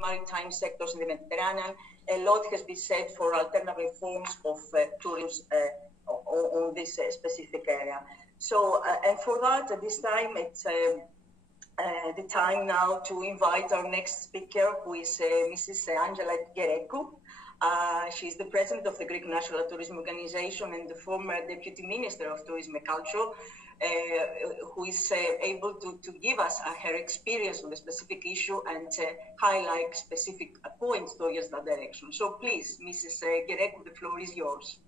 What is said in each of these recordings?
maritime sectors in the Mediterranean. A lot has been said for alternative forms of tourism on this specific area. So, and for that, at this time, it's the time now to invite our next speaker, who is Mrs. Angela Gerekou. She's the president of the Greek National Tourism Organization and the former deputy minister of tourism and culture, who is able to give us her experience on the specific issue and highlight specific points towards that direction. So please, Mrs. Gerekou, the floor is yours.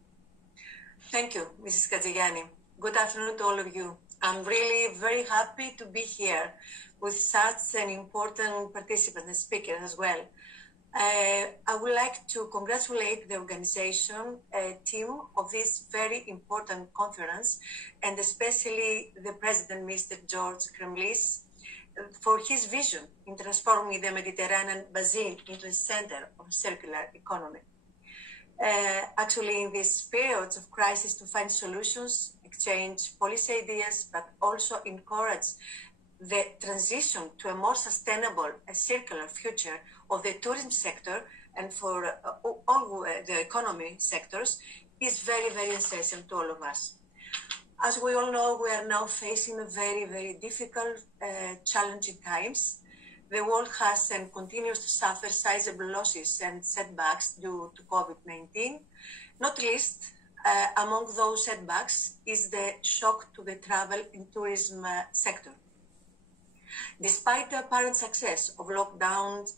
Thank you, Mrs. Katsigianni. Good afternoon to all of you. I'm really very happy to be here with such an important participant and speaker as well. I would like to congratulate the organization team of this very important conference, and especially the president, Mr. George Kremlis, for his vision in transforming the Mediterranean basin into a center of circular economy. Actually, in these periods of crisis, to find solutions, exchange policy ideas, but also encourage the transition to a more sustainable, circular future of the tourism sector and for all the economy sectors is very, very essential to all of us. As we all know, we are now facing a very, very difficult, challenging times. The world has and continues to suffer sizable losses and setbacks due to COVID-19. Not least, among those setbacks is the shock to the travel and tourism sector. Despite the apparent success of lockdowns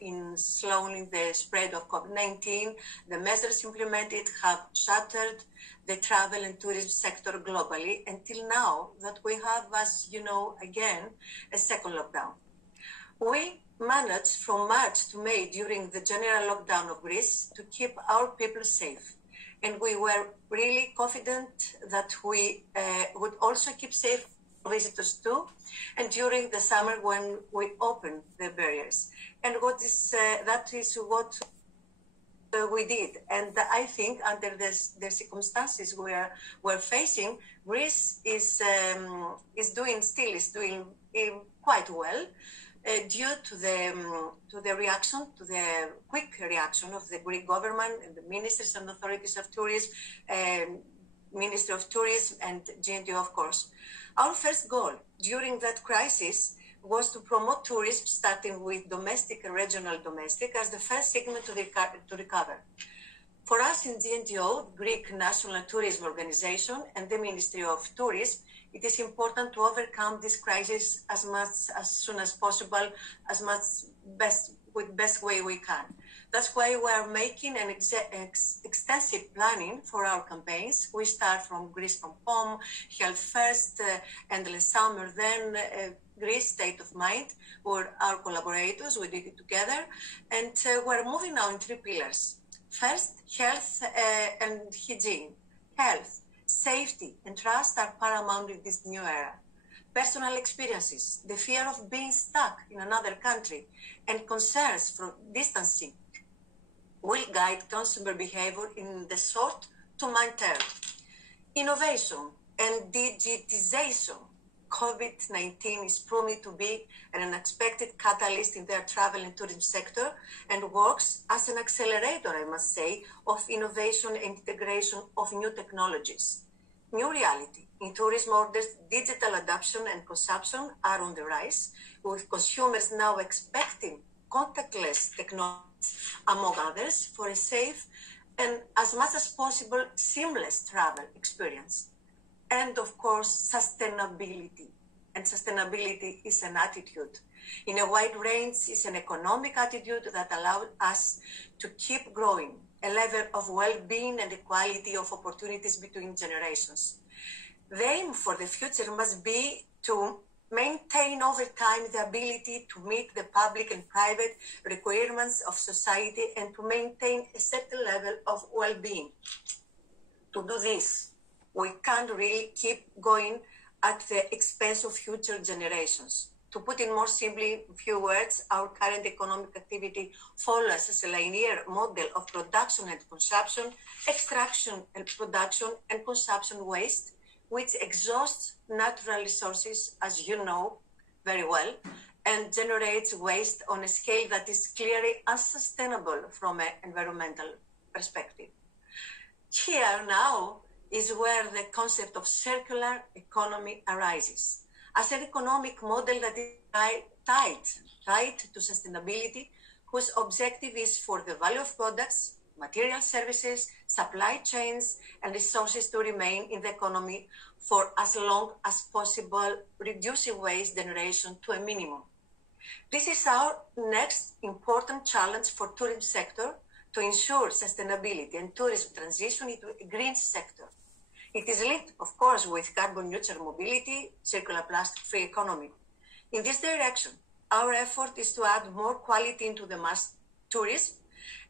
in slowing the spread of COVID-19, the measures implemented have shattered the travel and tourism sector globally until now that we have, as you know, again, a second lockdown. We managed from March to May during the general lockdown of Greece to keep our people safe. And we were really confident that we would also keep safe visitors too, and during the summer when we opened the barriers. And that is what we did. And I think under the circumstances we're facing, Greece is doing quite well due to the reaction, to the quick reaction of the Greek government and the ministers and authorities of tourism, Ministry of Tourism and GNTO, of course. Our first goal during that crisis was to promote tourism, starting with domestic and regional domestic, as the first segment to recover. For us in GNTO, Greek National Tourism Organization, and the Ministry of Tourism, it is important to overcome this crisis as soon as possible, with best way we can. That's why we are making an extensive planning for our campaigns. We start from Greece from Home, Health First, Endless Summer, then Greece State of Mind, were our collaborators. We did it together. And we're moving now in three pillars. First, health and hygiene. Health, safety, and trust are paramount in this new era. Personal experiences, the fear of being stuck in another country, and concerns for distancing will guide consumer behavior in the short to mid-term. Innovation and digitization. COVID-19 is proving to be an unexpected catalyst in their travel and tourism sector and works as an accelerator, I must say, of innovation and integration of new technologies. New reality. In tourism orders, digital adoption and consumption are on the rise, with consumers now expecting contactless technologies, among others, for a safe and, as much as possible, seamless travel experience. And, of course, sustainability. And sustainability is an attitude. In a wide range, is an economic attitude that allows us to keep growing, a level of well-being and equality of opportunities between generations. The aim for the future must be to maintain over time the ability to meet the public and private requirements of society and to maintain a certain level of well-being. To do this, we can't really keep going at the expense of future generations. To put it more simply, in few words, our current economic activity follows as a linear model of production and consumption, extraction and production and consumption waste, which exhausts natural resources, as you know very well, and generates waste on a scale that is clearly unsustainable from an environmental perspective. Here now is where the concept of circular economy arises, as an economic model that is tied to sustainability, whose objective is for the value of products, material services, supply chains, and resources to remain in the economy for as long as possible, reducing waste generation to a minimum. This is our next important challenge for tourism sector to ensure sustainability and tourism transition into a green sector. It is linked, of course, with carbon neutral mobility, circular plastic-free economy. In this direction, our effort is to add more quality into the mass tourism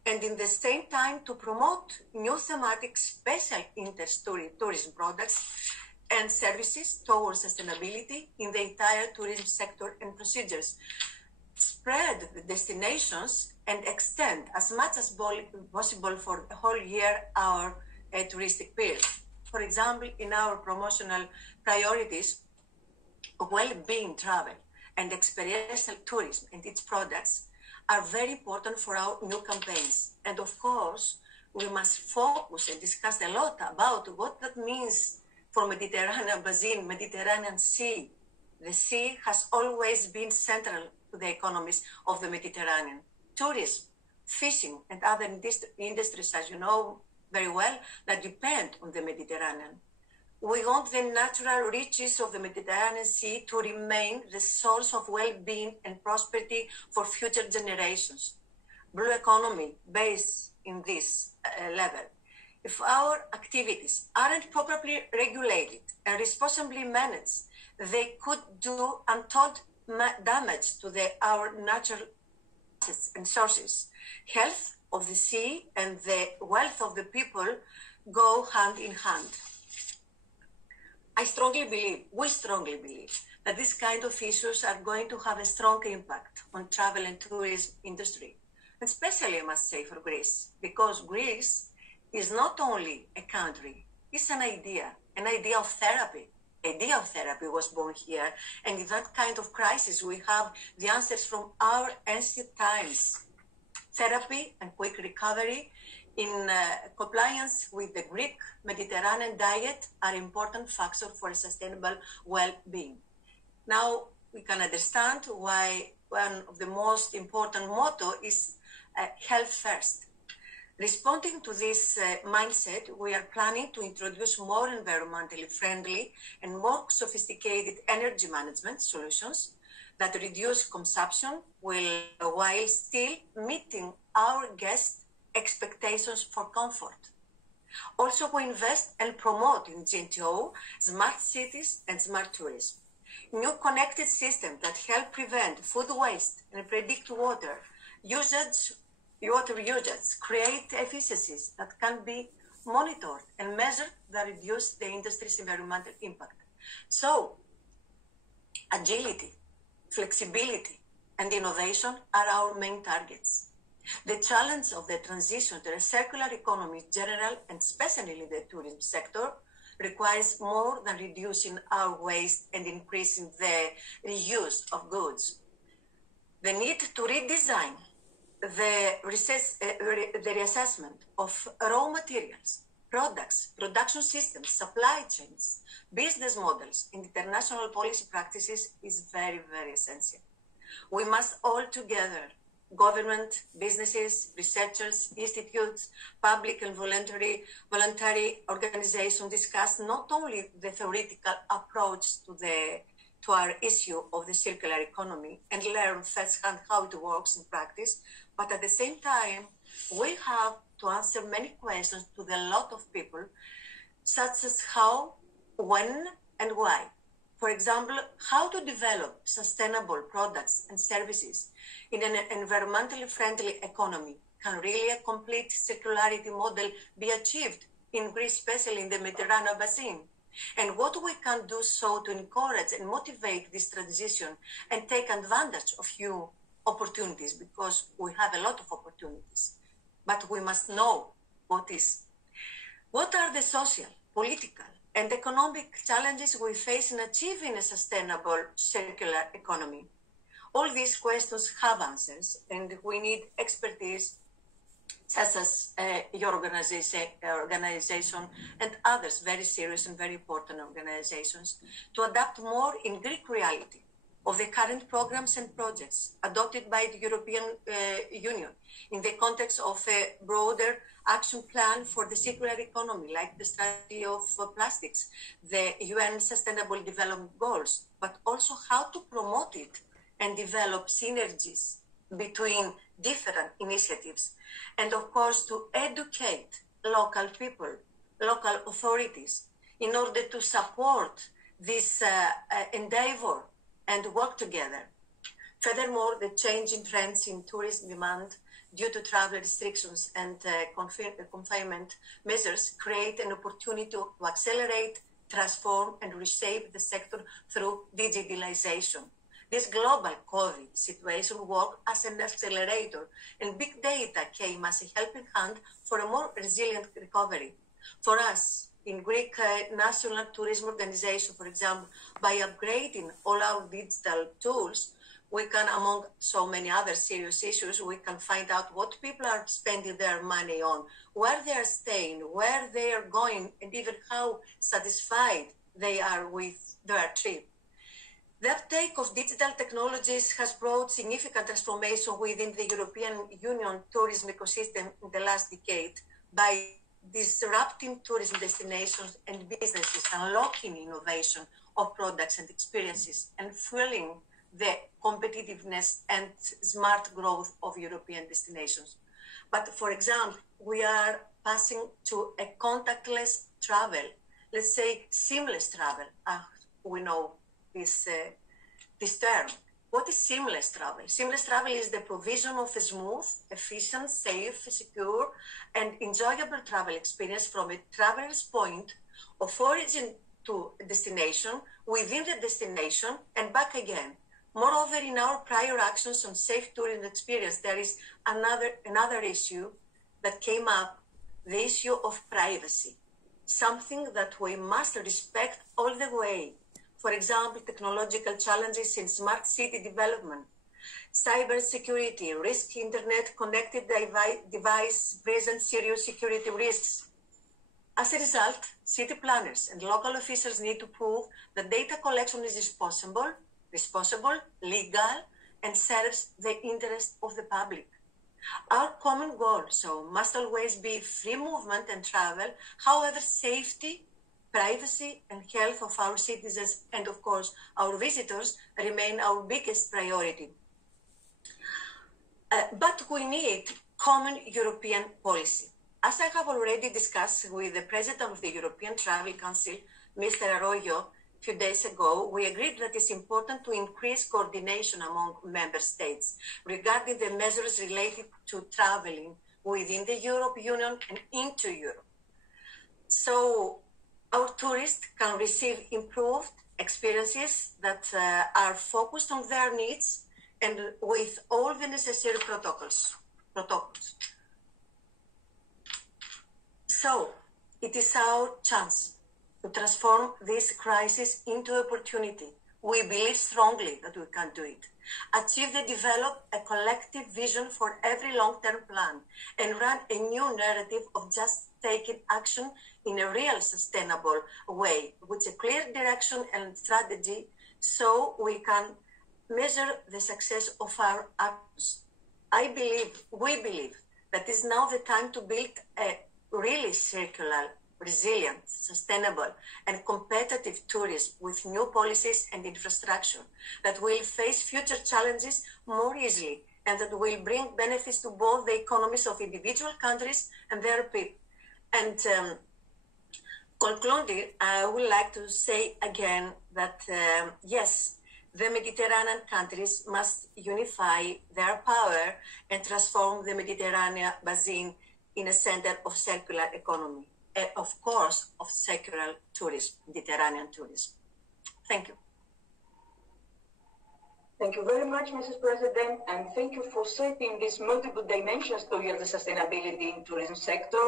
and in the same time to promote new thematic special interest tourism products and services towards sustainability in the entire tourism sector and procedures, spread the destinations and extend as much as possible for the whole year our touristic period. For example, in our promotional priorities, well-being travel and experiential tourism and its products are very important for our new campaigns. And of course, we must focus and discuss a lot about what that means for Mediterranean basin, Mediterranean Sea. The sea has always been central to the economies of the Mediterranean. Tourism, fishing, and other industries, as you know very well, that depend on the Mediterranean. We want the natural riches of the Mediterranean Sea to remain the source of well-being and prosperity for future generations. Blue economy based in this level. If our activities aren't properly regulated and responsibly managed, they could do untold damage to our natural assets and sources. Health of the sea and the wealth of the people go hand in hand. We strongly believe that this kind of issues are going to have a strong impact on travel and tourism industry, and especially, I must say, for Greece, because Greece is not only a country, it's an idea of therapy. Idea of therapy was born here, and in that kind of crisis, we have the answers from our ancient times. Therapy and quick recovery in compliance with the Greek Mediterranean diet are important factors for a sustainable well-being. Now, we can understand why one of the most important motto is health first. Responding to this mindset, we are planning to introduce more environmentally friendly and more sophisticated energy management solutions that reduce consumption while still meeting our guests' expectations for comfort. Also, we invest and promote in GTO, smart cities and smart tourism. New connected systems that help prevent food waste and predict water usage, create efficiencies that can be monitored and measured that reduce the industry's environmental impact. So, agility, flexibility, and innovation are our main targets. The challenge of the transition to a circular economy in general, and especially in the tourism sector, requires more than reducing our waste and increasing the reuse of goods. The need to redesign the reassessment of raw materials, products, production systems, supply chains, business models, and international policy practices is very, very essential. We must all together, government, businesses, researchers, institutes, public and voluntary organizations, discuss not only the theoretical approach to our issue of the circular economy and learn firsthand how it works in practice, but at the same time, we have to answer many questions to the lot of people, such as how, when, and why. For example, how to develop sustainable products and services in an environmentally friendly economy. Can really a complete circularity model be achieved in Greece, especially in the Mediterranean basin? And what we can do so to encourage and motivate this transition and take advantage of new opportunities, because we have a lot of opportunities. But we must know what are the social, political, and economic challenges we face in achieving a sustainable circular economy. All these questions have answers, and we need expertise such as your organization and others, very serious and very important organizations, to adapt more in Greek reality of the current programs and projects adopted by the European Union in the context of a broader action plan for the circular economy, like the strategy of plastics, the UN Sustainable Development Goals, but also how to promote it and develop synergies between different initiatives, and of course to educate local people, local authorities, in order to support this endeavor and work together. Furthermore, the change in trends in tourism demand due to travel restrictions and confinement measures create an opportunity to accelerate, transform, and reshape the sector through digitalization. This global COVID situation worked as an accelerator, and big data came as a helping hand for a more resilient recovery. For us, in Greek National Tourism Organization, for example, by upgrading all our digital tools, we can, among so many other serious issues, we can find out what people are spending their money on, where they are staying, where they are going, and even how satisfied they are with their trip. The uptake of digital technologies has brought significant transformation within the European Union tourism ecosystem in the last decade by disrupting tourism destinations and businesses, unlocking innovation of products and experiences, and fueling the competitiveness and smart growth of European destinations. But for example, we are passing to a contactless travel, let's say seamless travel. We know this term. What is seamless travel? Seamless travel is the provision of a smooth, efficient, safe, secure, and enjoyable travel experience from a traveler's point of origin to destination, within the destination, and back again. Moreover, in our prior actions on safe tourism experience, there is another issue that came up, the issue of privacy, something that we must respect all the way. For example, technological challenges in smart city development, cybersecurity, risk internet connected device present serious security risks. As a result, city planners and local officials need to prove that data collection is responsible, legal, and serves the interest of the public. Our common goal, so, must always be free movement and travel. However, safety, privacy, and health of our citizens and, of course, our visitors remain our biggest priority. But we need common European policy. As I have already discussed with the President of the European Travel Council, Mr. Arroyo, a few days ago, we agreed that it's important to increase coordination among member states regarding the measures related to traveling within the European Union and into Europe. So our tourists can receive improved experiences that are focused on their needs and with all the necessary protocols. So it is our chance to transform this crisis into opportunity. We believe strongly that we can do it. Develop a collective vision for every long-term plan, and run a new narrative of just taking action in a real sustainable way, with a clear direction and strategy, so we can measure the success of our actions. We believe that is now the time to build a really circular, resilient, sustainable, and competitive tourism with new policies and infrastructure that will face future challenges more easily, and that will bring benefits to both the economies of individual countries and their people. And concluding, I would like to say again that yes, the Mediterranean countries must unify their power and transform the Mediterranean basin in a center of circular economy, and of course of circular tourism, Mediterranean tourism. Thank you. Thank you very much, Mrs. President, and thank you for setting these multiple dimensions to the sustainability in tourism sector,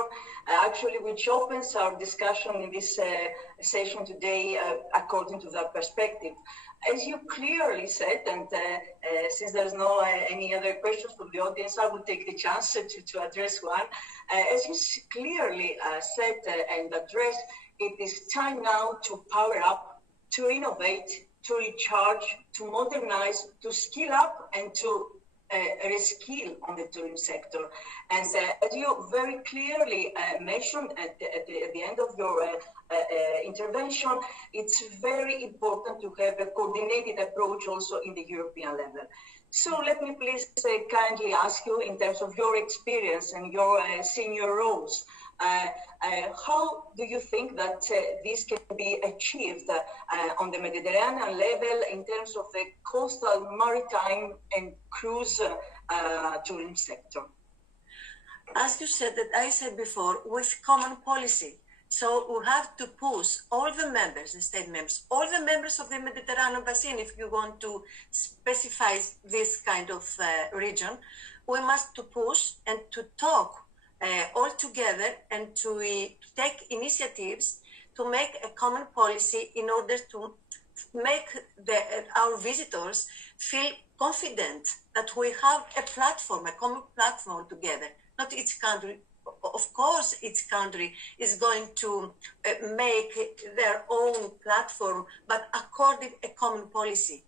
actually, which opens our discussion in this session today according to that perspective. As you clearly said, and since there's no any other questions from the audience, I will take the chance to address one. As you clearly said and addressed, it is time now to power up, to innovate, to recharge, to modernize, to skill up, and to reskill on the tourism sector. And as you very clearly mentioned at the end of your intervention, it's very important to have a coordinated approach also in the European level. So let me please kindly ask you, in terms of your experience and your senior roles, how do you think that this can be achieved on the Mediterranean level in terms of a coastal, maritime and cruise tourism sector? As you said, that I said before, with common policy. So we have to push all the members, the state members, all the members of the Mediterranean basin, if you want to specify this kind of region, we must to push and to talk all together and to take initiatives to make a common policy in order to make our visitors feel confident that we have a platform, a common platform together. Not each country, of course, each country is going to make their own platform, but according a common policy.